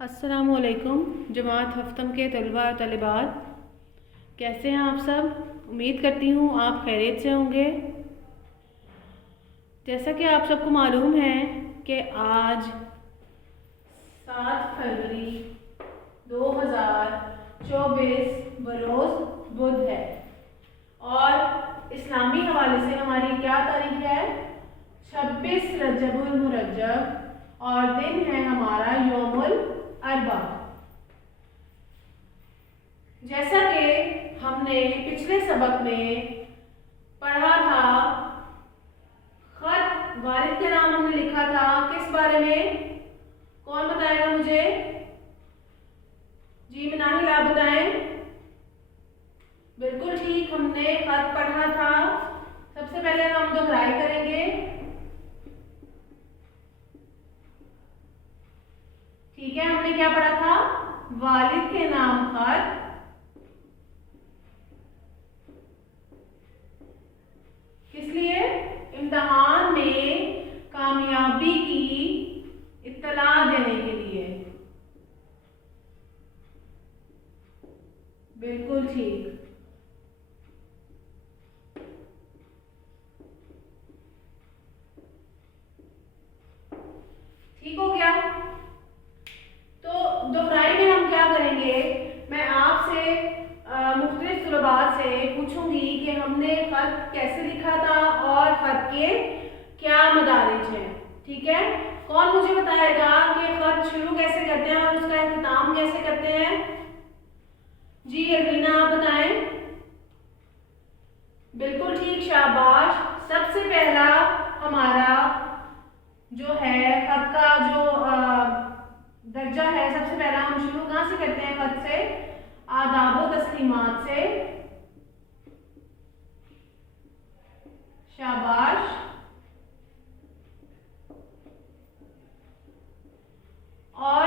अस्सलामुअलैकुम जमात हफ्तम के तलबा और तलिबात, कैसे हैं आप सब। उम्मीद करती हूँ आप खैरियत से होंगे। जैसा कि आप सबको मालूम है कि आज 7 फरवरी 2024 बरोज़ बुध है और इस्लामी हवाले से हमारी क्या तारीख है, 26 रजबुल मुरज्जब, और दिन है हमारा यौमुल अरबा। जैसा कि हमने पिछले सबक में पढ़ा था, खत वालिद के नाम हमने लिखा था। किस बारे में, कौन बताएगा मुझे? जी मनाहिल, आप बताएं। बिल्कुल ठीक, हमने खत पढ़ा था। सबसे पहले हम दोहराई करेंगे। ठीक है, हमने क्या पढ़ा था? वालिद के नाम खत, किस लिए? इम्तिहान में कामयाबी की इत्तला देने के लिए। बिल्कुल ठीक। ठीक हो गया। तो दोहराई में हम क्या करेंगे, मैं आपसे मुख्तलिफ तलबात से पूछूंगी कि हमने खत कैसे लिखा था और खत के क्या मदारिज हैं। ठीक है, कौन मुझे बताएगा कि खत शुरू कैसे करते हैं और उसका इख्तिताम कैसे करते हैं? जी अलीना, आप बताएं। बिल्कुल ठीक, शाबाश। सबसे पहला हमारा जो है खत का जो दर्जा है, सबसे पहला हम शुरू कहाँ से करते हैं? खत से, आदाब व तस्लीमात से। शाबाश। और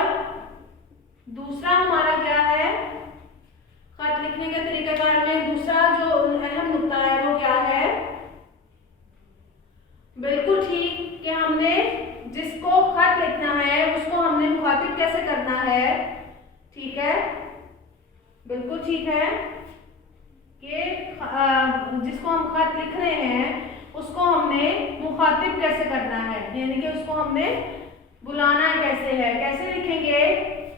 दूसरा हमारा क्या है? खत लिखने के तरीकाकार में दूसरा जो अहम नुक्ता है वो क्या है? बिल्कुल ठीक, कि हमने जिसको खत लिखना है उसको हमने मुखातिब कैसे करना है। ठीक है, बिल्कुल ठीक है कि जिसको हम खत लिख रहे हैं उसको हमने मुखातिब कैसे करना है, यानी कि उसको हमने बुलाना कैसे है। कैसे लिखेंगे?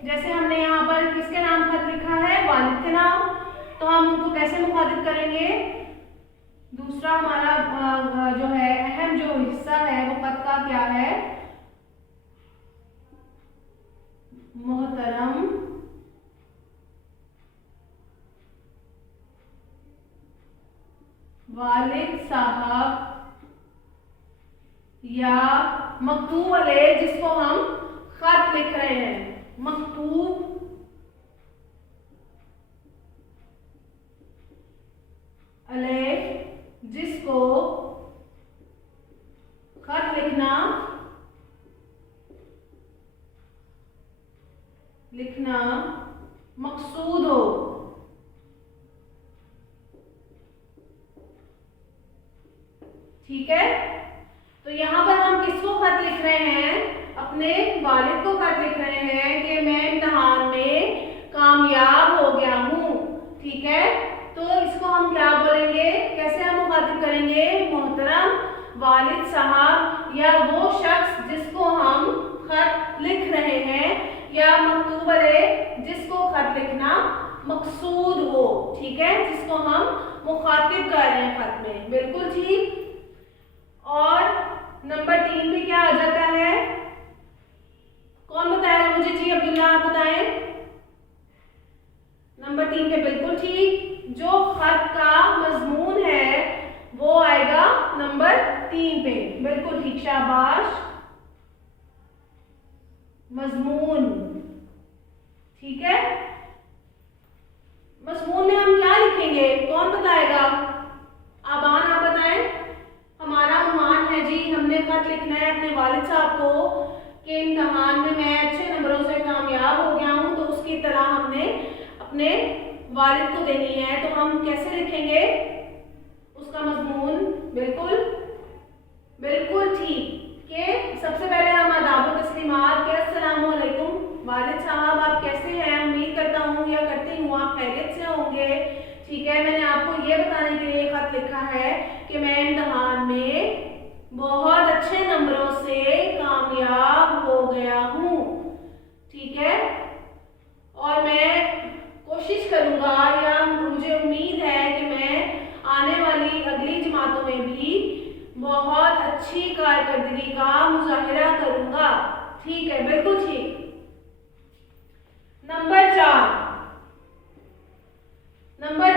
जैसे हमने यहाँ पर किसके नाम खत लिखा है? वालिद के नाम, तो हम उनको कैसे मुखातिब करेंगे? दूसरा हमारा जो है अहम जो हिस्सा है वो खत का क्या है? मोहतरम वालिद साहब, या मकतूब अलैह जिसको हम खत लिख रहे हैं, मकतूब अलैह जिसको खत लिखना मकसूद हो। ठीक है, तो यहाँ पर हम किसको खत लिख रहे हैं? अपने वालिद को खत लिख रहे हैं कि मैं इम्तिहान में कामयाब हो गया हूँ। ठीक है, तो इसको हम क्या बोलेंगे, कैसे हम मुखातिब करेंगे? मोहतरम वालिद साहब, या वो शख्स जिसको हम खत लिख रहे हैं, या मकतूब अलैह जिसको खत लिखना मकसूद हो। ठीक है, जिसको हम मुखातिब कर रहे हैं खत में। बिल्कुल ठीक। और नंबर 3 पे क्या आ जाता है? कौन बताएगा मुझे? जी अब्दुल्ला, आप बताएं। नंबर 3 पे बिल्कुल ठीक, जो खत का मजमून है वो आएगा नंबर 3 पे। बिल्कुल ठीक, शाबाश। मजमून, ठीक है। मजमून में हम क्या लिखेंगे, कौन बताएगा? आबान, आप बताएं। हमारा उन्वान है जी, हमने खत लिखना है अपने वालिद साहब को कि इम्तिहान में मैं अच्छे नंबरों से कामयाब हो गया हूँ, तो उसकी तरह हमने अपने वालिद को देनी है। तो हम कैसे लिखेंगे उसका मजमून? बिल्कुल ठीक, कि सबसे पहले हम आदाब व तस्लीमात के अस्सलामु अलैकुम वालिद साहब, खैरियत से होंगे। ठीक है, मैंने आपको ये बताने के लिए खत लिखा है कि मैं इम्तिहान में बहुत अच्छे नंबरों से कामयाब हो गया हूँ। ठीक है, और मैं कोशिश करूँगा या मुझे उम्मीद है कि मैं आने वाली अगली जमातों में भी बहुत अच्छी कारकर्दगी का मुजाहिरा करूँगा। ठीक है, बिल्कुल ठीक। नंबर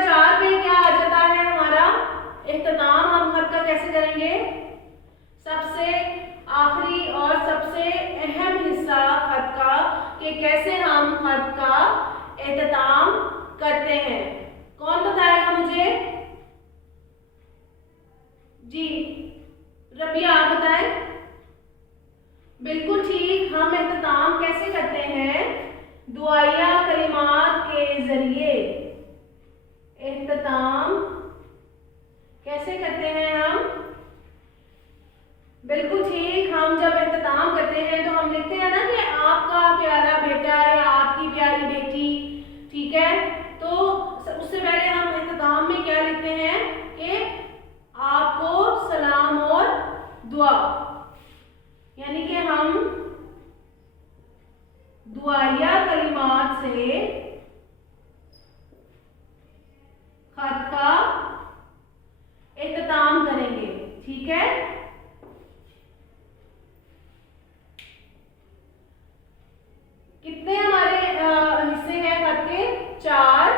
4 पे क्या आ जाता है हमारा इख्तिताम। हम खत का कैसे करेंगे? सबसे आखिरी और सबसे अहम हिस्सा खत का कि कैसे हम खत का इख्तिताम करते हैं। कौन बताएगा मुझे? जी रबिया, आप बताएं। बिल्कुल ठीक, हम इख्तिताम कैसे करते हैं? दुआया कलिमात के जरिए। इख्तिताम कैसे करते हैं हम? बिल्कुल ठीक, हम जब इख्तिताम करते हैं तो हम लिखते हैं ना कि आपका प्यारा बेटा या आपकी प्यारी बेटी। ठीक है, तो उससे पहले हम इख्तिताम में क्या लिखते हैं कि आपको सलाम और दुआ, यानी कि हम दुआया कलिमात से खत का इख्तिताम करेंगे। ठीक है, कितने हमारे हिस्से हैं खत के? 4।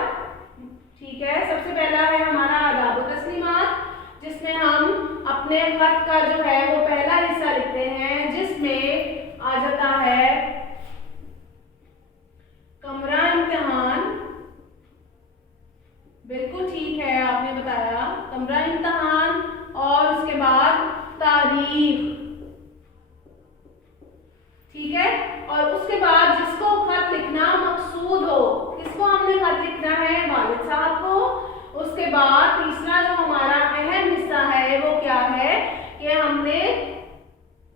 ठीक है, सबसे पहला है हमारा आदाब व तस्लीमात, जिसमें हम अपने खत का जो है वो पहला हिस्सा लिखते हैं, जिसमें आ जाता है कमरा इम्तिहान। बिल्कुल ठीक है, आपने बताया कमरा इम्तिहान, और उसके बाद तारीख। ठीक है, और उसके बाद जिसको खत लिखना मकसूद हो, किसको हमने खत लिखना है? वालिद साहब को। उसके बाद तीसरा जो हमारा अहम हिस्सा है वो क्या है कि हमने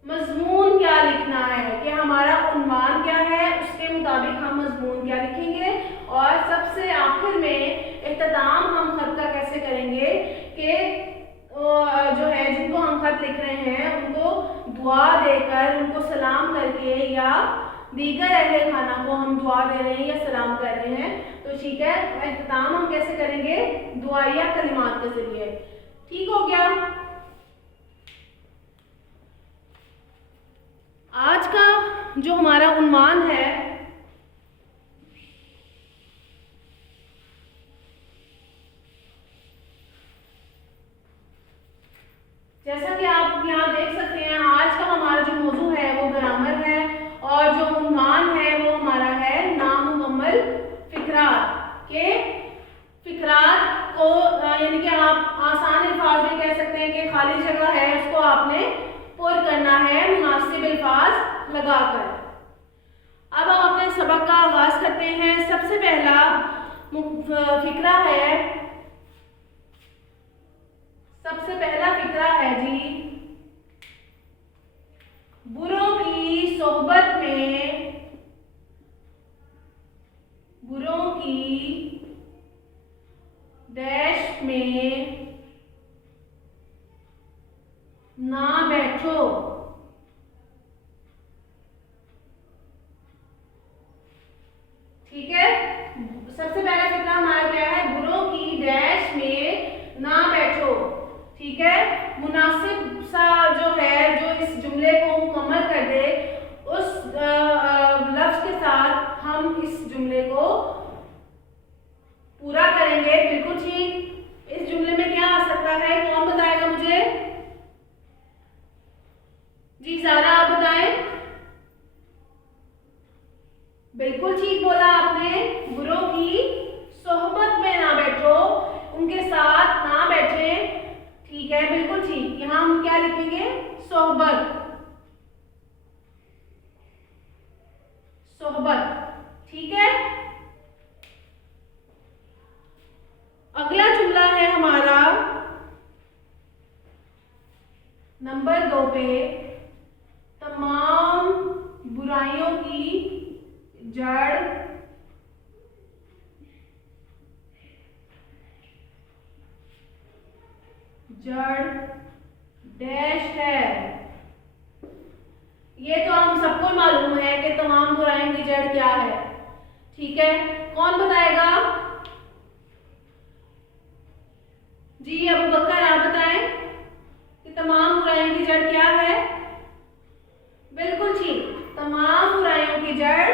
मजमून क्या लिखना है, कि हमारा उन्वान क्या है, उसके मुताबिक हम मजमून क्या लिखेंगे। और सबसे आखिर में इख्तिताम हम खत का कैसे करेंगे कि जो है जिनको हम खत लिख रहे हैं उनको दुआ देकर, उनको सलाम करके, या दीगर अहले खाना को हम दुआ दे रहे हैं या सलाम कर रहे हैं। तो ठीक है, इख्तिताम हम कैसे करेंगे? दुआया कलिमात के जरिए। ठीक हो गया। आज का जो हमारा उन्वान है, जैसा कि आप यहाँ देख सकते हैं, आज का हमारा जो मौजू है वो ग्रामर है, और जो उन्वान है वो हमारा है नामुकम्मल फिकरात। के फिकरात को यानी कि आप आसान अल्फाज में कह सकते हैं कि खाली जगह है उसको आपने पुर करना है मुनासिब अल्फाज लगाकर। अब हम अपने सबक का आगाज करते हैं। सबसे पहला फिकरा है, सबसे पहला फिकरा है जी, बुरों की सोहबत में, बुरों की डैश में ना बैठो। ठीक है, सबसे पहला फिकरा हमारा क्या है? बुरों की डैश में ना बैठो। ठीक है, मुनासिब सा जो है, जो इस जुमले को मुकम्मल कर दे, उस लफ्ज के साथ हम इस जुमले को पूरा करेंगे। बिल्कुल ठीक, इस जुमले में क्या आ सकता है? कौन बताएगा मुझे? जी ज़ारा, आप बताएं। बिल्कुल ठीक बोला आपने, बुरों की सोहबत में ना बैठो, उनके साथ ना बैठे। ठीक है, बिल्कुल ठीक। यहाँ हम क्या लिखेंगे? सोहबत, सोहबत। ठीक है, अगला जुमला है हमारा नंबर 2 पे, तमाम बुराइयों की जड़ जड़ डैश है। ये तो हम सबको मालूम है कि तमाम बुराइयों की जड़ क्या है। ठीक है, कौन बताएगा? जी अबू बकर, आप बताएं कि तमाम बुराइयों की जड़ क्या है? बिल्कुल ठीक, तमाम बुराइयों की जड़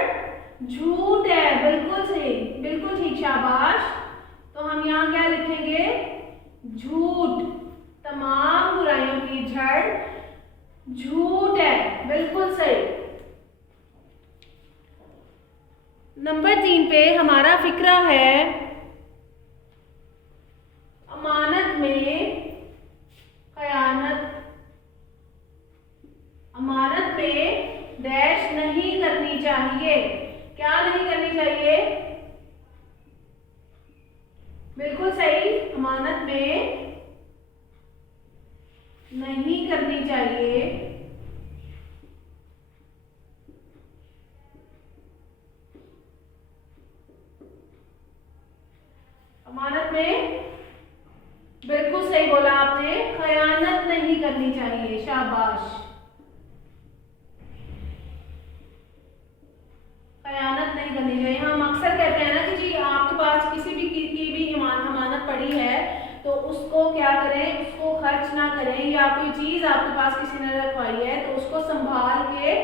झूठ है। बिल्कुल सही, बिल्कुल ठीक, शाबाश। तो हम यहाँ क्या लिखेंगे? झूठ। तमाम बुराइयों की जड़ झूठ है। बिल्कुल सही। नंबर 3 पे हमारा फिक्रा है अमानत में खयानत। अमानत में डैश नहीं करनी चाहिए। क्या नहीं करनी चाहिए? बिल्कुल सही, अमानत में नहीं करनी चाहिए। अमानत में बिल्कुल सही बोला आपने, खयानत नहीं करनी चाहिए। शाबाश, खयानत नहीं करनी चाहिए। हम अक्सर कहते हैं ना कि जी आपके पास किसी भी की भी अमानत पड़ी है तो उसको क्या करें? उसको खर्च ना करें, या कोई चीज आपके पास किसी ने रखवाई है तो उसको संभाल के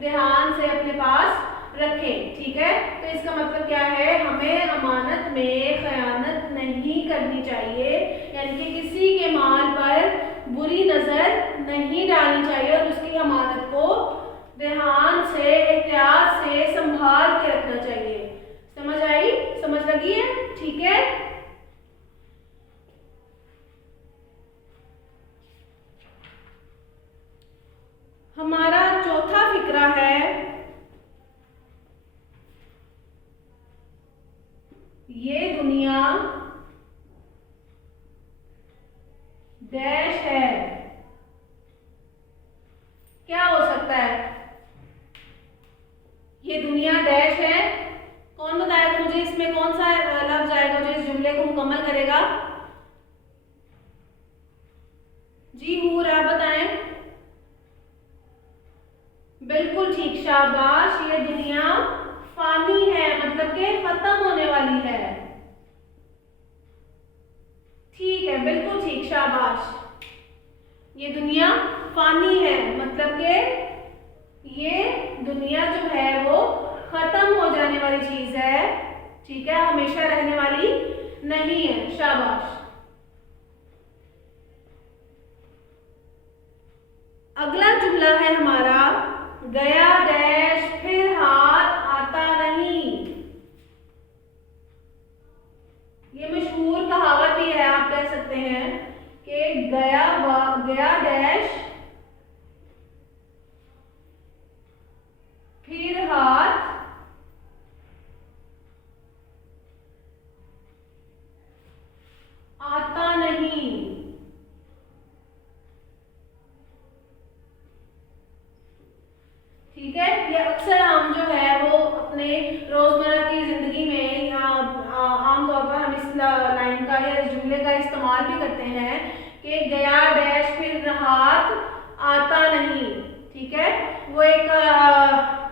ध्यान से अपने पास रखें। ठीक है, तो इसका मतलब क्या है? हमें अमानत में खयानत नहीं करनी चाहिए, यानी कि किसी के माल पर बुरी नजर नहीं डालनी चाहिए और उसकी अमानत को ध्यान से एहतियात से संभाल के रखना चाहिए। समझ आई? समझ लगी है? ठीक है, हमारा चौथा फिक्रा है ये दुनिया डैश है। क्या हो सकता है? ये दुनिया डैश है। कौन बताएगा मुझे? इसमें कौन सा लफ्ज आएगा जो इस जुमले को मुकम्मल करेगा? जी हूर, आप बताएं। बिल्कुल ठीक, शाबाश। ये दुनिया फानी है, मतलब कि खत्म होने वाली है। ठीक है, बिल्कुल ठीक, शाबाश। ये दुनिया फानी है, मतलब कि ये दुनिया जो है वो खत्म हो जाने वाली चीज है। ठीक है, हमेशा रहने वाली नहीं है। शाबाश। अगला जुमला है हमारा गया डैश फिर हाथ आता नहीं। ये मशहूर कहावत भी है, आप कह सकते हैं कि गया डैश फिर हाथ आता नहीं। ठीक है, ये अक्सर हम जो है वो अपने रोजमर्रा की जिंदगी में या आमतौर पर हम इस लाइन का या इस जुमले का इस्तेमाल भी करते हैं कि गया डैश फिर हाथ आता नहीं। ठीक है, वो एक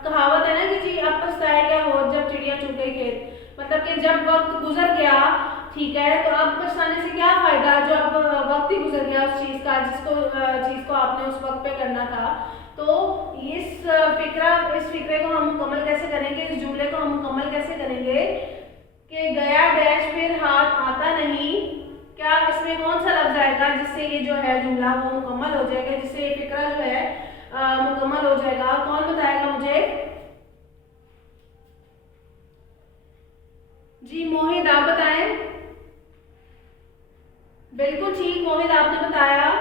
कहावत है ना कि जी अब पछताए क्या हो जब चिड़िया चुग गई खेत, मतलब कि जब वक्त गुजर गया, ठीक है, तो अब पछताने से क्या फायदा जो अब वक्त ही गुजर गया उस चीज का, चीज को आपने उस वक्त पे करना था। तो इस फिक्रे को हम मुकम्मल कैसे करेंगे? इस जुमले को हम मुकम्मल कैसे करेंगे कि गया डैश फिर हाथ आता नहीं। क्या इसमें कौन सा लफ्ज आएगा जिससे ये जो है जुमला वो मुकम्मल हो जाएगा, जिससे ये फिक्रा जो है मुकम्मल हो जाएगा? कौन बताएगा मुझे? जी मोहित, आप बताएं। बिल्कुल ठीक मोहित, आपने बताया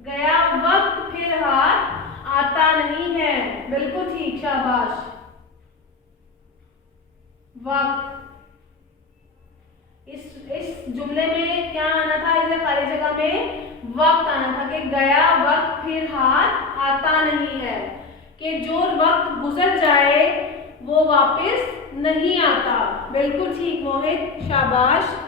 गया वक्त फिर हाथ आता नहीं है। बिल्कुल ठीक, शाबाश। वक्त, इस जुमले में क्या आना था? इधर खाली जगह में वक्त आना था कि गया वक्त फिर हाथ आता नहीं है, कि जो वक्त गुजर जाए वो वापस नहीं आता। बिल्कुल ठीक मोहित, शाबाश।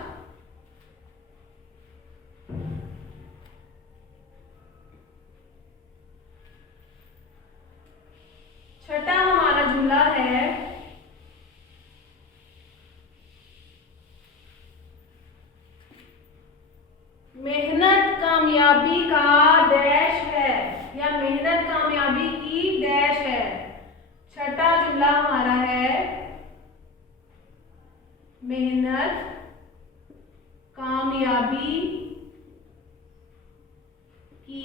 कामयाबी का डैश है या मेहनत कामयाबी की डैश है। छठा जुमला हमारा है मेहनत कामयाबी की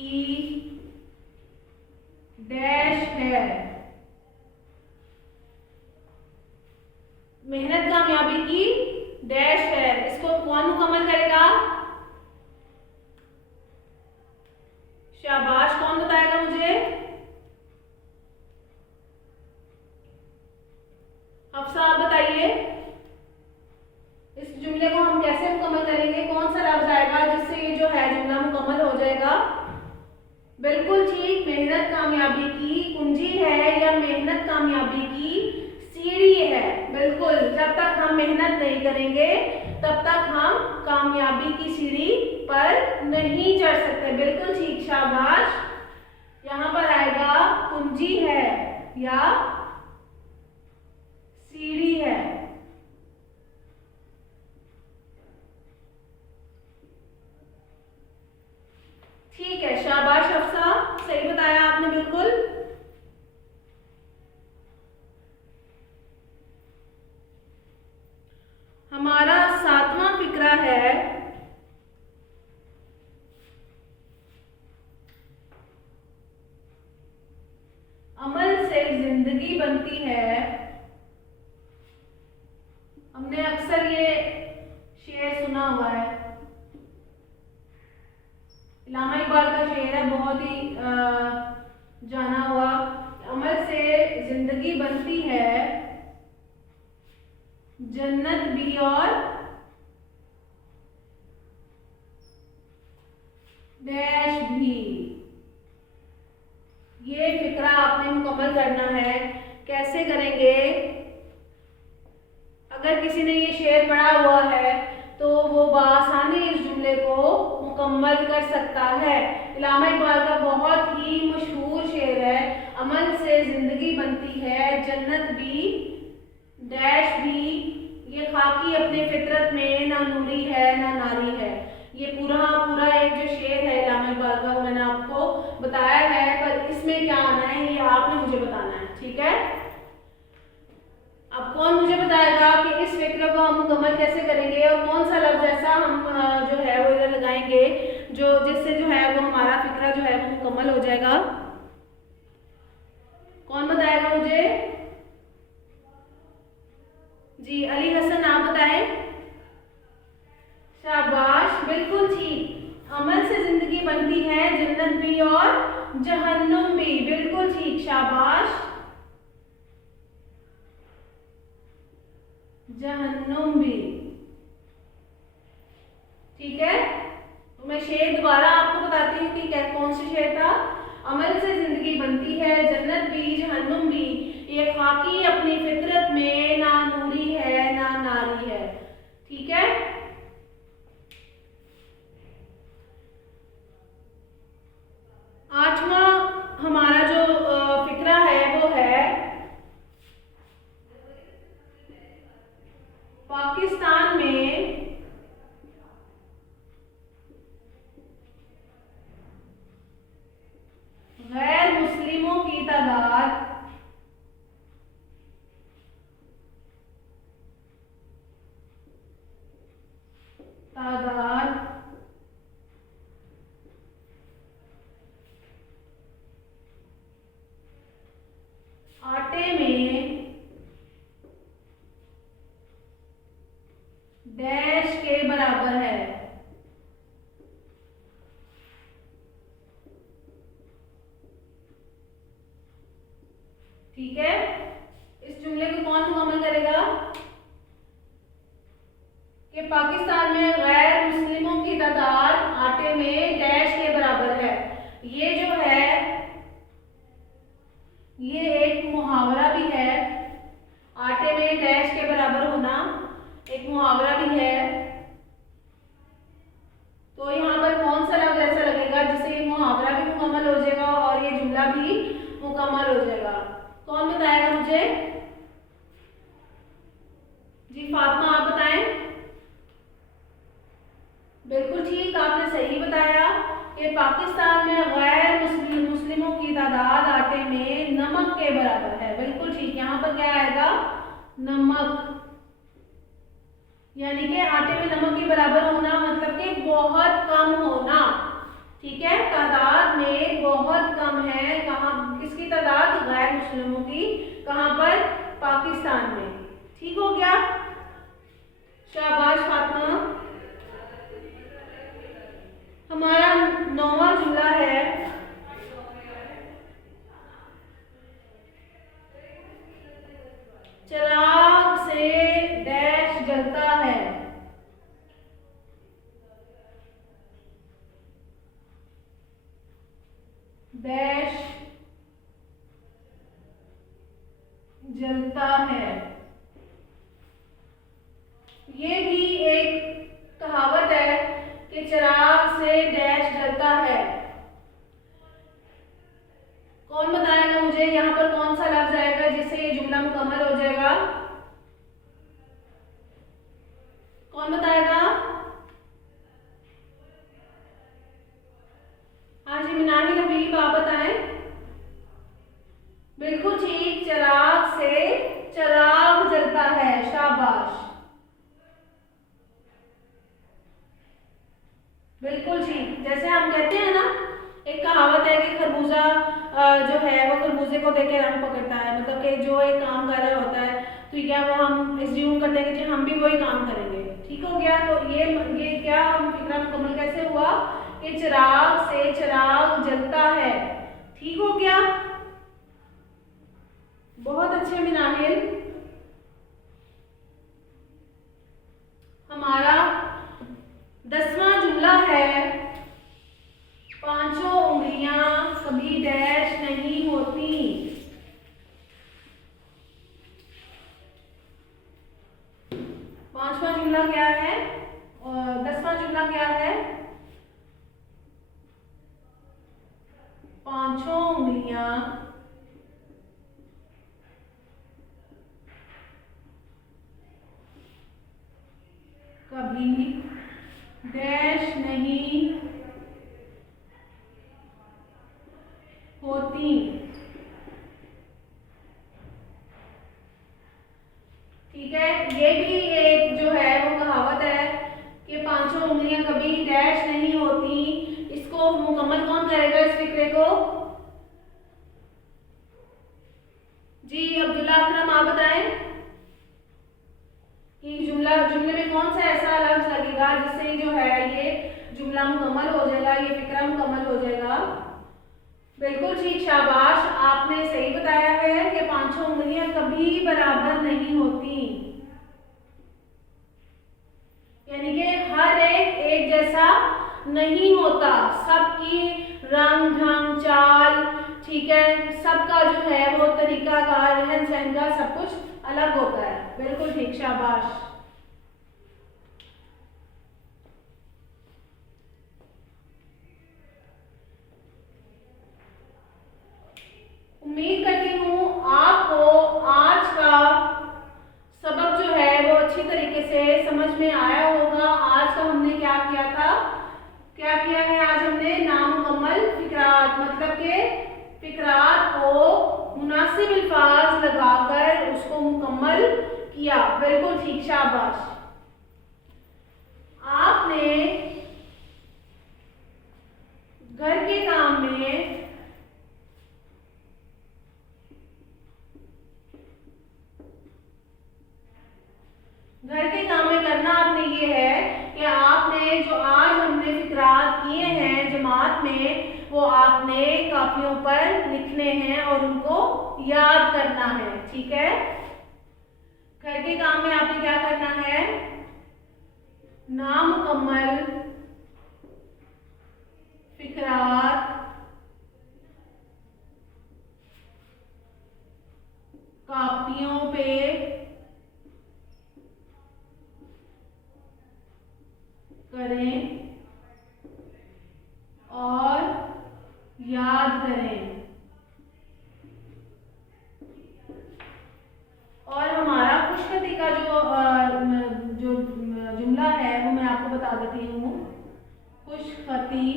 डैश है। मेहनत कामयाबी की डैश है, इसको कौन मुकम्मल करेगा? शाबाश, कौन बताएगा मुझे? हफ्सा आप बताइए, इस जुमले को हम कैसे मुकम्मल करेंगे? कौन सा लफ्ज आएगा जिससे ये जो है जुमला मुकम्मल हो जाएगा? बिल्कुल ठीक, मेहनत कामयाबी की कुंजी है या मेहनत कामयाबी की सीढ़ी है। बिल्कुल, जब तक हम मेहनत नहीं करेंगे तब तक हम कामयाबी की सीढ़ी पर नहीं चढ़ सकते। बिल्कुल ठीक, शाबाश। यहाँ पर आएगा कुंजी है या सीढ़ी है। ठीक है, शाबाश हफ्सा, सही बताया आपने बिल्कुल। हमारा सातवां फिक्रा है अमल से जिंदगी बनती है। हमने अक्सर ये शेर सुना हुआ है, इलामा इकबाल का शेर है, बहुत ही जाना हुआ। अमल से जिंदगी बनती है, जन्नत भी और डैश भी। ये फिक्रा आपने मुकम्मल करना है। कैसे करेंगे? अगर किसी ने ये शेर पढ़ा हुआ है तो वो बआसानी इस जुमले को मुकम्मल कर सकता है। इलामा इकबाल का बहुत ही मशहूर शेर है, अमल से जिंदगी बनती है, जन्नत भी डैश भी। ये खाकी अपने फितरत में ना नूरी है ना नारी है। ये पूरा एक जो शेर है इलामा इकबाल का, वो मैंने आपको बताया है, पर इसमें क्या आना है ये आपने मुझे बताना है, ठीक है? अब कौन मुझे बताएगा कि इस फिक्र को हम मुकम्मल कैसे करेंगे और कौन सा लफ्ज ऐसा हम जो है वो इधर लगाएंगे जो जिससे जो है वो हमारा फिक्रा जो है वो मुकम्मल हो जाएगा? कौन बताएगा मुझे? जी, अली हसन, आप बताएं। शाबाश, बिल्कुल ठीक, अमल से जिंदगी बनती है, जन्नत भी और जहन्नुम भी। बिल्कुल ठीक, शाबाश, जहन्नुम भी। ठीक है, तो मैं शेर दोबारा आपको बताती हूँ कि क्या कौन सा शेर था। अमल से जिंदगी बनती है, जन्नत भी जहन्नुम भी, ये खाकी अपनी फितरत में ना नूरी है ना नारी है। ठीक है, आठवां हमारा जो फिक्रा है वो है पाकिस्तान में गैर मुस्लिमों की तादाद आटे में डैश के बराबर है। ठीक है, इस जुमले को कौन मुकम्मल करेगा कि पाकिस्तान में गैर मुस्लिमों की तादाद आटे में डैश के बराबर है। ये जो है ये एक मुहावरा भी है, आटे में डैश के बराबर होना एक मुहावरा भी है। तो यहाँ पर कौन सा लफ्ज ऐसा लगेगा जिससे ये मुहावरा भी मुकम्मल हो जाएगा और ये जुमला भी मुकम्मल हो जाएगा? कौन बताएगा मुझे? जी फातिमा, आप बताएं। बिल्कुल ठीक, आपने सही बताया कि पाकिस्तान में गैर मुस्लिमों की तादाद आटे में नमक के बराबर है। बिल्कुल ठीक, यहाँ पर क्या आएगा, नमक, यानी कि आटे में नमक के बराबर होना मतलब कि बहुत कम होना। ठीक है, तादाद में बहुत कम है। कहाँ, किसकी तादाद, गैर मुस्लिमों की, कहाँ पर, पाकिस्तान में। ठीक हो गया, शाबाश फातिमा। हमारा 9वां जुमला है, चिराग से डैश जलता है। डैश जलता है। ये भी एक कहावत है कि चिराग से डैश जलता है। कौन बताएगा मुझे यहाँ पर कौन सा लफ्ज आएगा जिससे ये जुमला मुकम्मल हो जाएगा? कौन बताएगा? हाँ जी, मिनाही हबीब, आप बताएं। बिल्कुल ठीक, चिराग से चिराग जलता है। शाबाश, बिल्कुल ठीक। जैसे हम कहते हैं ना, एक कहावत है कि खरबूजा जो है वो खरबूजे को देख के रंग पकड़ता है, मतलब कि जो एक काम कर रहा होता है तो क्या वो हम एज्यूम करते हैं कि हम भी वही काम करेंगे। ठीक हो गया, तो ये क्या हम फिक्रा मुकम्मल कैसे हुआ कि चिराग से चिराग जलता है। ठीक हो गया, बहुत अच्छे मिनाहिल। हमारा 10वां जुमला है, पांचों उंगलियां कभी डैश नहीं होती। पांचवा जुमला क्या है और 10वां जुमला क्या है? पांचों उंगलियां कभी डैश नहीं होती। ठीक है, ये भी एक जो है वो कहावत है कि पांचों उंगलियां कभी डैश नहीं होती। इसको मुकम्मल कौन करेगा इस फिक्रे को? जी अब्दुल्ला अकरम, आप बताएं कि जुमले में कौन सा ऐसा लफ्ज लगेगा जिससे जो है ये जुमला मुकम्मल हो जाएगा, ये फिक्रा मुकम्मल हो जाएगा। बिल्कुल ठीक, शाबाश, आपने सही बताया है कि पांचों उंगलियां कभी बराबर नहीं होती, यानी कि हर एक जैसा नहीं होता। सबकी रंग ढंग चाल, ठीक है, सबका जो है वो तरीका का, रहन सहन का, सब कुछ अलग होता है। बिल्कुल ठीक, शाबाश। उम्मीद करती हूँ आपको आज का सबक जो है वो अच्छी तरीके से समझ में आया होगा। आज का हमने क्या किया था, क्या किया है आज हमने? नामुकम्मल फिक्रात, मतलब के फिक्रात को मुनासिब अल्फाज लगाकर उसको मुकम्मल किया। बिल्कुल ठीक, शाबाश। आपने घर के काम में करना आपने ये है कि आपने जो आज हमने फिक्रात किए हैं जमात में, वो आपने कापियों पर लिखने हैं और उनको याद करना है। ठीक है, घर के काम में आपने क्या करना है? नामुकम्मल फिक्रात कापियों पे करें और याद करें। और हमारा खुशखती का जो जुमला है वो मैं आपको बता देती हूँ। खुशखती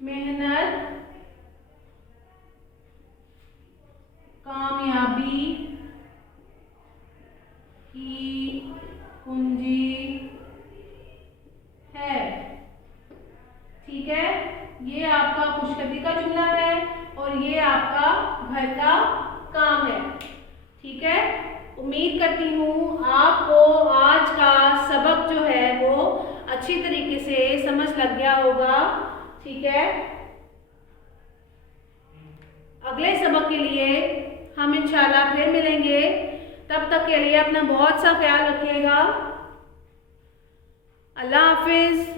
मेहनत कामयाबी की कुंजी है। ठीक है, ये आपका खुशखबरी का जुमला है और ये आपका घर का काम है। ठीक है, उम्मीद करती हूँ आपको आज का सबक जो है वो अच्छी तरीके से समझ लग गया होगा। ठीक है, अगले सबक के लिए हम इंशाल्लाह फिर मिलेंगे। तब तक के लिए अपना बहुत सा ख्याल रखिएगा। अल्लाह हाफिज।